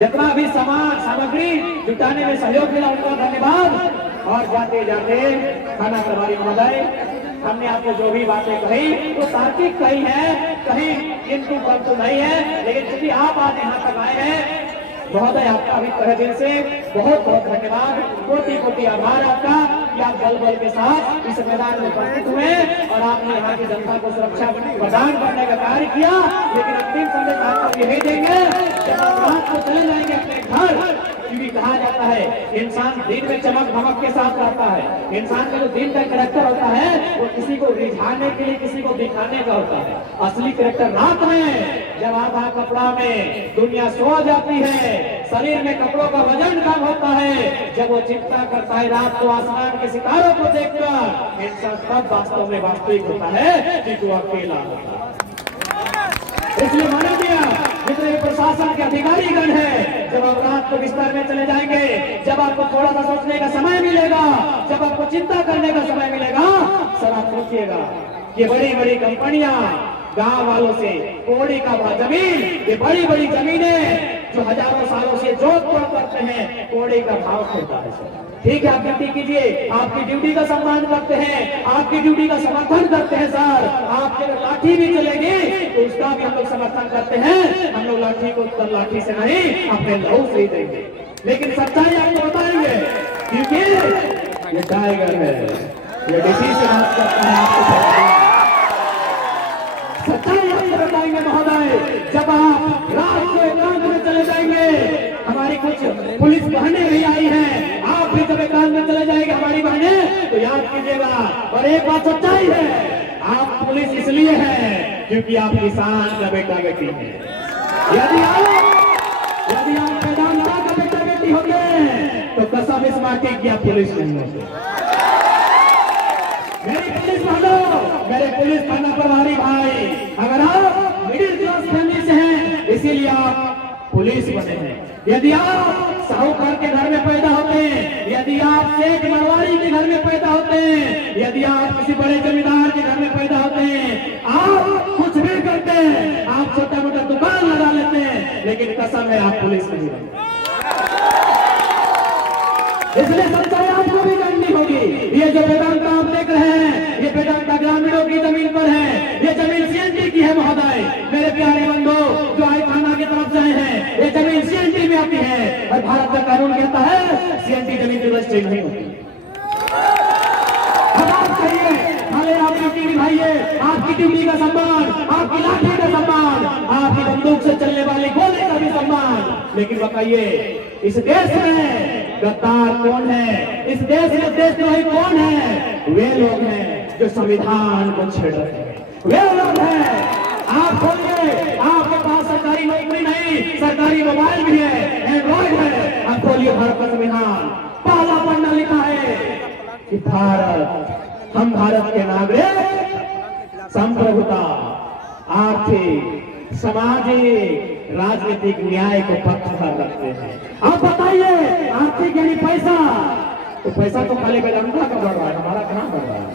जितना भी सामान सामग्री जुटाने में सहयोग मिला उनका धन्यवाद। और जाते जाते थाना प्रभारी महोदय, हमने आपको जो भी बातें कही वो तार्किक कही है, कहीं किंतु परंतु नहीं है, लेकिन क्योंकि आप आज यहाँ तक आए हैं महोदय, आपका भी तहे दिल से बहुत बहुत धन्यवाद, कोटि कोटि आभार आपका कि आप बल बल के साथ इस मैदान में उपस्थित हुए और आपने यहाँ की जनता को सुरक्षा प्रदान करने का कार्य किया। लेकिन अंतिम संदेश आपको यही देंगे, जब आप रात को चले जाएंगे अपने घर, क्योंकि कहा जाता है इंसान दिन में चमक धमक के साथ रहता है, इंसान का जो दिन का कैरेक्टर होता है वो किसी को रिझाने के लिए, किसी को दिखाने का होता है। असली कैरेक्टर रात में, जब आधा कपड़ा में दुनिया सो जाती है, शरीर में कपड़ों का वजन कम होता है, जब वो चिंता करता है रात को आसमान के सितारों को देखकर, इंसान तब वास्तव में वास्तविक होता है कि वो अकेला होता है। इसलिए माना गया जितने प्रशासन के अधिकारीगण हैं, जब आप रात को बिस्तर में चले जाएंगे, जब आपको थोड़ा सा सोचने का समय मिलेगा, जब आपको चिंता करने का समय मिलेगा, सर आप सोचिएगा कि बड़ी बड़ी कंपनियां गांव वालों से कोड़ी का जमीन, ये बड़ी बड़ी जमीनें जो हजारों सालों से जोत तोड़ करते हैं, कोड़ी का भाव होता है सर। ठीक है, आप ड्यूटी कीजिए, आपकी ड्यूटी का सम्मान करते हैं, आपकी ड्यूटी का समर्थन करते हैं सर। आपके लाठी भी चलेगी तो उसका भी हम लोग समर्थन करते हैं, हम लोग लाठी को तो लाठी से नहीं अपने लहू से ही देंगे। लेकिन सच्चाई आपको बताएंगे, क्योंकि ये टाइगर है, ये डीसी से बात करता है, आपको सच्चाई आपको बताएंगे महोदय। जब आप रात को एकांत में चले जाएंगे, हमारी कुछ पुलिस बहनें भी आई हैं, आप भी जब एकांत में चले जाएंगे हमारी बहनें, तो याद कीजिएगा। और एक बात सच्चाई है, आप पुलिस इसलिए है क्योंकि आप किसान का बेटा बेटी है। यदि आप वेदांता का बेटा बेटी होते तो कसम इस माटी की आप पुलिस नहीं होते। मेरी पुलिस वालों, मेरे पुलिस थाना प्रभारी भाई, अगर आप मिडिल क्लास फैमिली से हैं इसीलिए आप पुलिस बने हैं। यदि आप साहूकार के घर में पैदा होते हैं, यदि आप सेठ मरवाड़ी के घर में पैदा होते हैं, यदि आप किसी बड़े जमींदार के घर में पैदा होते हैं, आप कुछ भी करते हैं, आप छोटा मोटा दुकान लगा लेते हैं, लेकिन कसम है आप पुलिस नहीं बनते। इसलिए सच्चाई आपको भी करनी होगी। ये जो वेदांता आप देख रहे हैं, ये वेदांता ग्रामीणों की जमीन पर है, ये जमीन सीएनटी की है महोदय। मेरे प्यारे बंधु जो आई थाना की तरफ से हैं, ये जमीन सीएनटी में आती है और भारत का कानून कहता है सीएनटी जमीन की रजिस्ट्री नहीं होती। अब आप कहिए, भले आप ड्यूटी निभाइए, आपकी ड्यूटी का सम्मान, आपकी लाठी का सम्मान, आपकी बंदूक से चलने वाली गोली का भी सम्मान, लेकिन बताइए इस देश में गद्दार कौन है? इस देश में देशद्रोही कौन है? वे लोग हैं जो संविधान को छेड़ रहे हैं, वे लोग हैं। आप खोलिए, आपके पास सरकारी नौकरी नहीं, सरकारी मोबाइल भी है, एंड्रॉइड है, आप खोलिए भारत का संविधान, पहला पन्ना लिखा है कि भारत, हम भारत के नागरिक संप्रभुता, आर्थिक, सामाजिक, राजनीतिक न्याय को पक्ष पर रखते हैं। आप बताइए, आर्थिक यानी पैसा, तो पैसा तो खाली वेदांता का बढ़ रहा है, हमारा कहां बढ़ रहा है?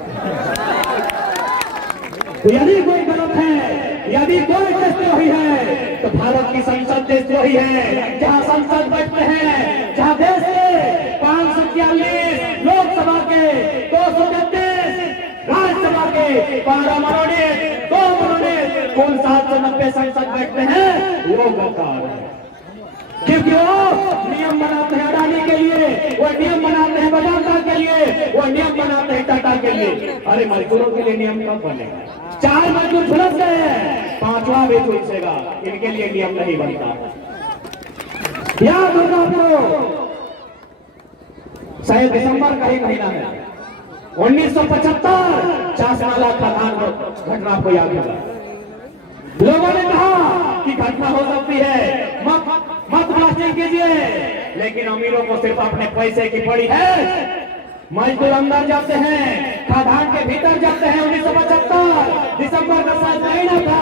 तो यदि कोई गलत है, यदि कोई देशद्रोही है, तो भारत की संसद देशद्रोही है। जहां संसद बैठते हैं, जहां देश के 543 लोकसभा के 233 राज्यसभा के 12 मनोनीत, 2 मनोनीत, कुल 790 संसद बैठते हैं, वो गद्दार है। क्योंकि वो नियम बनाते हैं अडानी के लिए, वो नियम बनाते हैं वेदांता के लिए, वो नियम बनाते हैं टाटा के लिए। अरे मजदूरों के लिए नियम कब बनेगा? 4 मजदूर झुलस गए, 5वां भी झुलसेगा, इनके लिए नियम नहीं बनता। याद होगा आपको, शायद दिसंबर का ही महीना है, 1975 चासमाला खदान घटना आपको याद होगा। लोगों ने कहा कि घटना हो सकती है, मत ब्लास्टिंग कीजिए, लेकिन अमीरों को सिर्फ अपने पैसे की पड़ी है। मजदूर अंदर जाते हैं, खदान के भीतर जाते हैं। 1975 दिसंबर का साल महीना था,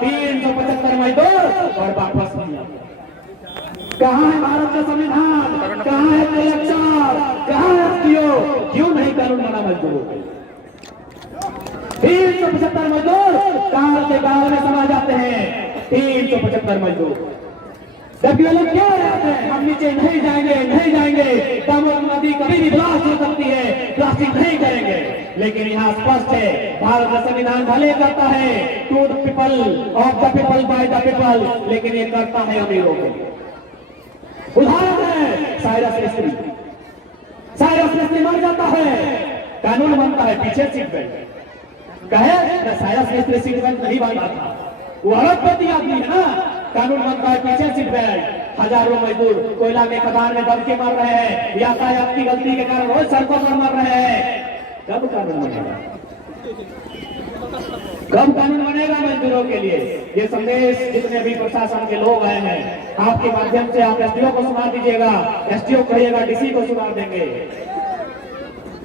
375 मजदूर और वापस नहीं आते। कहाँ है भारत का संविधान? कहाँ है इलेक्शन? कहाँ है एसपीओ? क्यों नहीं कानून बना मजदूरों के? 375 मजदूर काल के काल में समा जाते हैं। 375 मजदूर जबकि वो लोग क्यों रहते हैं, हम नीचे नहीं जाएंगे, नहीं जाएंगे, दामोदर नदी कभी भी ब्लास्ट हो सकती है, प्लास्टिक नहीं करेंगे। लेकिन यहाँ स्पष्ट है, भारत का संविधान भले करता है to the people, of the people, by the people, लेकिन ये करता है अमीरों के लिए। उदाहरण है साइरस मिस्त्री। साइरस मिस्त्री मर जाता है, कानून बनता है पीछे सीट बेल्ट। कहे साइरस मिस्त्री सीट बेल्ट नहीं बांधा था, वो अरबपति आदमी है ना, कानून बनता है पीछे सीट बेल्ट। हजारों मजदूर कोयला में खदान में दब के मर रहे हैं, यातायात की गलती के कारण रोज सड़कों पर मर रहे हैं। कब कानून बनेगा, कब कानून बनेगा मजदूरों के लिए? ये संदेश जितने भी प्रशासन के लोग आए हैं, आपके माध्यम से आप एसडीओ को सुना दीजिएगा, एसडीओ कहिएगा डीसी को सुना देंगे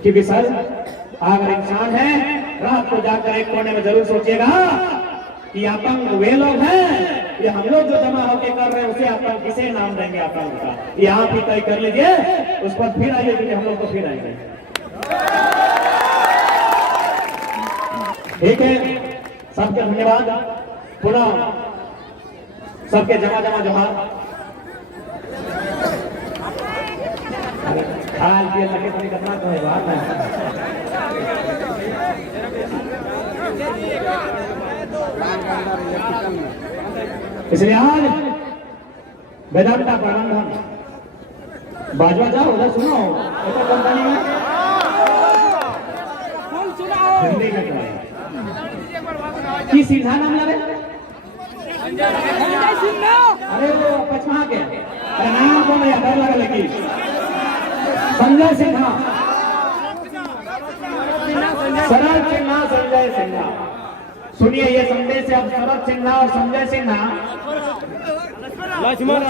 कि सर अगर इंसान है, रात को जाकर एक कोने में जरूर सोचिएगा कि आतंक वे लोग हैं, ये हम लोग जो जमा होकर कर रहे हैं उसे आतंक किसे नाम देंगे आतंक का, ये आप ही तय कर लीजिए। उस पर फिर आइए कि हम लोग तो फिर आएंगे। ठीक है, सबके धन्यवाद, पुनः सबके जमा जोहार। हाल के लगे तो कितना तो है बात है। इसलिए आज वेदांता प्रबंधन बाजवा जाओ, उधर सुनो कंपनी में हिंदी में की सीधा नाम लगे, अरे वो पचमा के नाम को मैं डर लगा लगी, संजय सिन्हा, शरद सिन्हा, संजय सिन्हा। सुनिए ये संदेश है, अब शरद सिन्हा और संजय सिन्हा, लक्ष्मण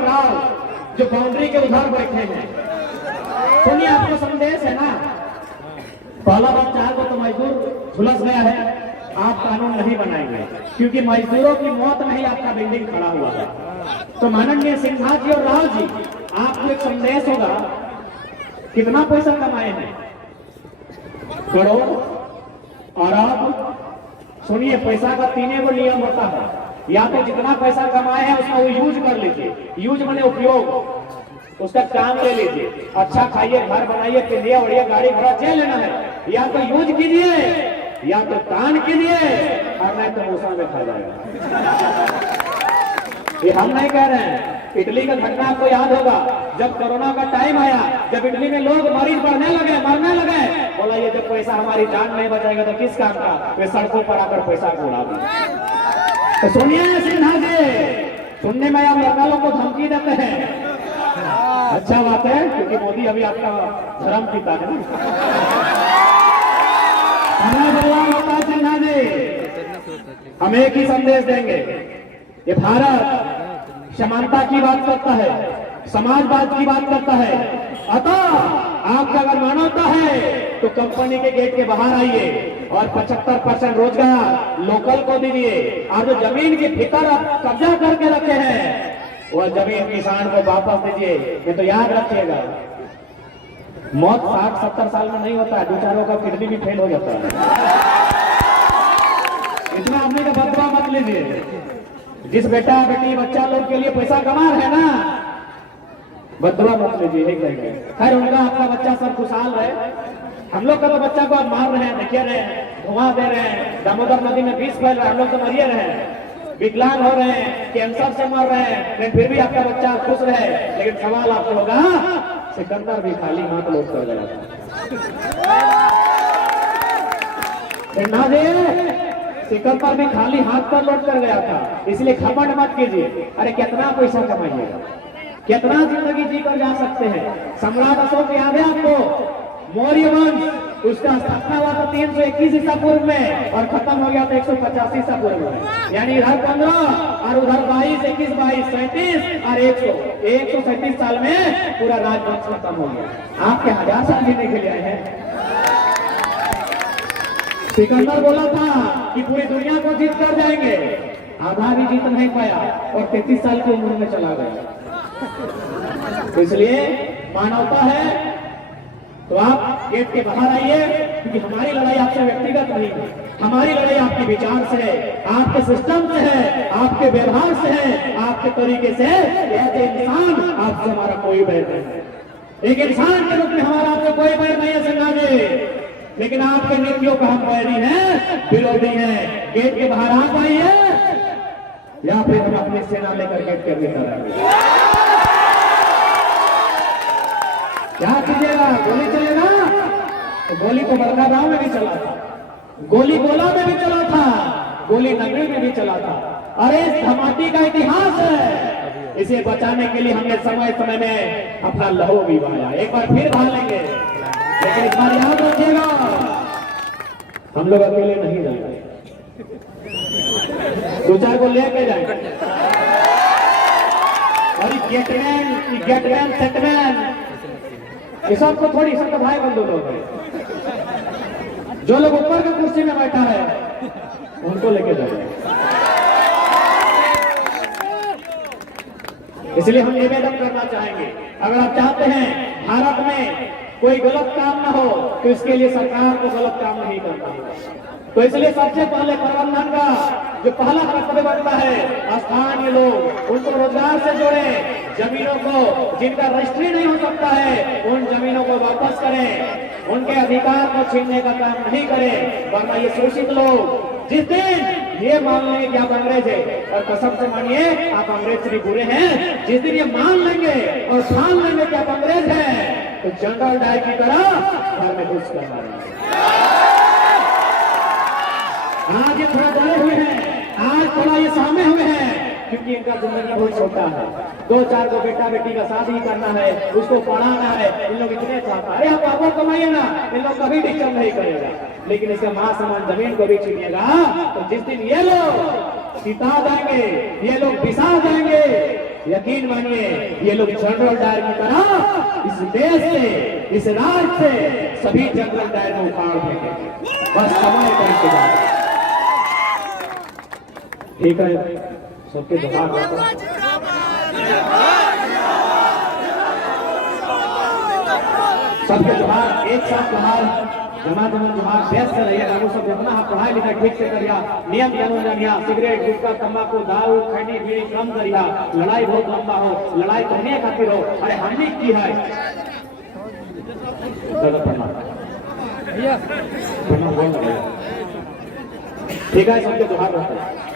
राव जो बाउंड्री के उधर बैठे हैं। सुनिए आपको संदेश है ना, पहला बात, 4 को तो मजदूर झुलस गया है, आप कानून नहीं बनाएंगे क्योंकि मजदूरों की मौत में ही आपका बिल्डिंग खड़ा हुआ है। तो माननीय सिन्हा जी और राव जी, आपको एक संदेश होगा, कितना पैसा कमाए हैं, करोड़ और अब सुनिए, पैसा का 3 गो नियम होता है, या तो जितना पैसा कमाए हैं उसका वो यूज कर लीजिए, यूज माने उपयोग, उसका काम ले लीजिए, अच्छा खाइए, घर बनाइए, पिंडिया उड़िए, गाड़ी घोड़ा जे लेना है, या तो यूज कीजिए या तो दान कीजिए, और नहीं तो मूसा में खा जाएगा। ये हम नहीं कह रहे हैं, इटली का घटना आपको याद होगा, जब कोरोना का टाइम आया, जब इटली में लोग मरीज बढ़ने लगे, मरने लगे, बोला ये जब पैसा हमारी जान नहीं बचाएगा तो किस काम का, वे सड़कों पर आकर पैसा को उड़ा दें। तो सुनिए सिन्हा जी, सुनने में आप लड़का को धमकी देते हैं, अच्छा बात है क्योंकि मोदी अभी आपका धर्म पिता है ना। सिन्हा जी, हम एक ही संदेश देंगे, ये भारत समानता की बात करता है, समाजवाद की बात करता है, अतः आपका अगर मानवता है तो कंपनी के गेट के बाहर आइए और 75% रोजगार लोकल को दीजिए, और जो जमीन के भीतर आप कब्जा करके रखे हैं वह जमीन किसान को वापस दीजिए। ये तो याद रखिएगा, मौत 60-70 साल में नहीं होता है, 2-4 का किडनी भी फेल हो जाता है। इतना आदमी का बदला मत लीजिए, जिस बेटा बेटी बच्चा लोग के लिए पैसा कमा रहे हैं ना, बदला मत लीजिए। खैर उनका आपका बच्चा सब खुशहाल रहे, हम लोग का तो बच्चा को आप मार रहे हैं, देखिए रहे हैं, धुआं दे रहे हैं, दामोदर नदी में विष फैल रहा है, हम लोग तो मरिए रहे हैं, विकलांग हो रहे हैं, कैंसर से मर रहे हैं, लेकिन फिर भी आपका बच्चा खुश रहे। लेकिन सवाल आपसे होगा, सिकंदर भी खाली हाथ लौट कर गया था, सिकंदर भी खाली हाथ पर लौट कर गया था, इसलिए घमंड मत कीजिए। अरे कितना पैसा कमाइएगा, कितना जिंदगी जी कर जा सकते हैं। सम्राट अशोक याद है आपको, मौर्य वंश, उसका स्थापना हुआ था 321 ईसा पूर्व में और खत्म हो गया था 185 ईसा पूर्व में, यानी इधर 15 और उधर 22, 21, 22, 37 और 137 साल में पूरा राजवंश खत्म हो गया। आप क्या 1000 साल जीने के लिए आए हैं? सिकंदर बोला था कि पूरी दुनिया को जीत कर जाएंगे, आधा भी जीत नहीं पाया और 33 साल की उम्र में चला गया। इसलिए मानवता है तो आप गेट के बाहर आइए, क्योंकि हमारी लड़ाई आपसे व्यक्तिगत नहीं है, हमारी लड़ाई आपके विचार से है, आपके सिस्टम से है, आपके व्यवहार से है, आपके तरीके से। ऐसे इंसान आपसे हमारा कोई बैर नहीं है, एक इंसान के रूप में हमारा आपसे कोई बैर नहीं है सिन्हा जी। लेकिन आपके नीतियों का हम बैरी हैं, विरोधी हैं। गेट के बाहर आ पाइए या फिर हम अपनी सेना लेकर गेट के भीतर आएंगे। क्या कीजिएगा? गोली चलेगा? तो गोली तो बड़का गांव में भी चला था, गोली गोला में भी चला था, गोली नगरी में भी चला था। अरे इस धमाके का इतिहास है, इसे बचाने के लिए हमने समय समय में अपना लहू भी बहाया। एक बार फिर बहा लेंगे, लेकिन इस बार याद रखिएगा हम लोग अकेले नहीं जाएंगे, दो चार को लेके जाएंगे। और गेटमैन सेटमैन ये सब को थोड़ी, सब भाई बंधु लोग हैं। जो लोग ऊपर की कुर्सी में बैठा है उनको लेके जाएंगे। इसलिए हम निवेदन करना चाहेंगे, अगर आप चाहते हैं भारत में कोई गलत काम ना हो तो इसके लिए सरकार को गलत काम नहीं करना होगा। तो इसलिए सबसे पहले प्रबंधन का जो पहला कर्तव्य बनता है, स्थानीय लोग उनको रोजगार से जोड़े, जमीनों को जिनका रजिस्ट्री नहीं हो सकता है उन जमीनों को वापस करें, उनके अधिकार को छीनने का काम नहीं करें। वरना ये शोषित लोग जिस दिन ये मान लेंगे कि आप अंग्रेज है, और कसम से मानिए आप अंग्रेज से बुरे हैं, जिस दिन ये मान लेंगे और ठान लेंगे कि आप अंग्रेज हैं, तो जनरल डायर की तरह घर में घुस कर मारेंगे। आज ये थोड़ा डरे हुए हैं, आज थोड़ा ये सहमे हुए हैं, क्योंकि इनका जिंदगी बहुत छोटा है। 2-4 को बेटा बेटी का शादी करना है, उसको पढ़ाना है, इन लोग इतने चाहता है। अरे आप आपको कमाइए ना, इन लोग कभी डिस्टर्ब नहीं करेगा। लेकिन इसके मां समान जमीन को भी छीनिएगा तो जिस दिन ये लोग सिता जाएंगे, ये लोग पिसा जाएंगे, यकीन मानिए ये लोग जनरल डायर की तरह इस देश से, इस राज्य से सभी जनरल डायर को उखाड़ देंगे। बस समय का इंतजार। ठीक है, सबके जोहार, सबके जोहार, एक साथ जोहार, जमा जोहार। व्यस्त रहिए, लोगों सब अपना पढ़ाई लिखाई ठीक से करिया, नियम कानून जानिया, सिगरेट गुटखा तंबाकू दारू खैनी बीड़ी कम करिया। लड़ाई बहुत लंबा हो, लड़ाई करने खातिर हो। अरे हमने की है ठीक है, सबके जोहार रहते हैं।